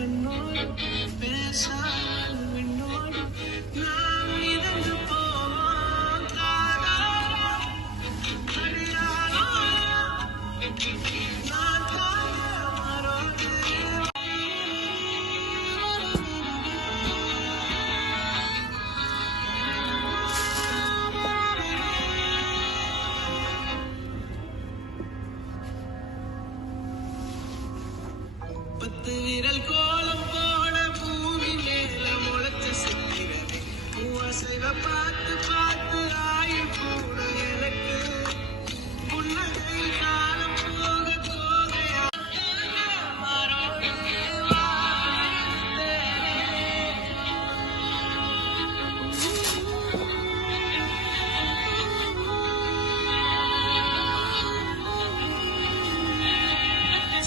கண்ணோடு பேசாமல் விண்ணோடு நாம் இறந்து போவோம் காதலா அடியாளா நான் தாயாரோடு பத்து விரல் கோலம் போட பூமி மேல முளைச்ச சித்திரமே பூவசைவ பார்த்து பார்த்து ஆயுள் கூட எனக்கு புன்னகை காலம் போக போகையா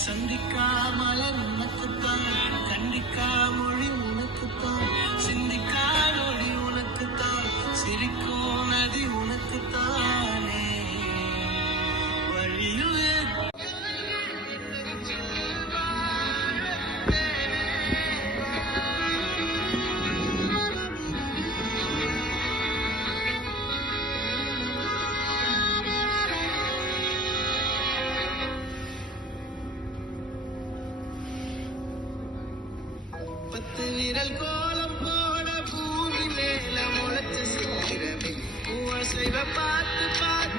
சந்திக்கா மலர் உனக்குத்தான் கண்டிக்கா மொழி உனக்குத்தான் சிந்திக்கா நொடி உனக்குத்தான் சிரிக்கும் நதி உனக்குத்தானே வழியில் பத்து விரல் கோலம் போட பூமி மேல முளைச்ச சித்திரமே பூவசைவ பார்த்து பார்த்து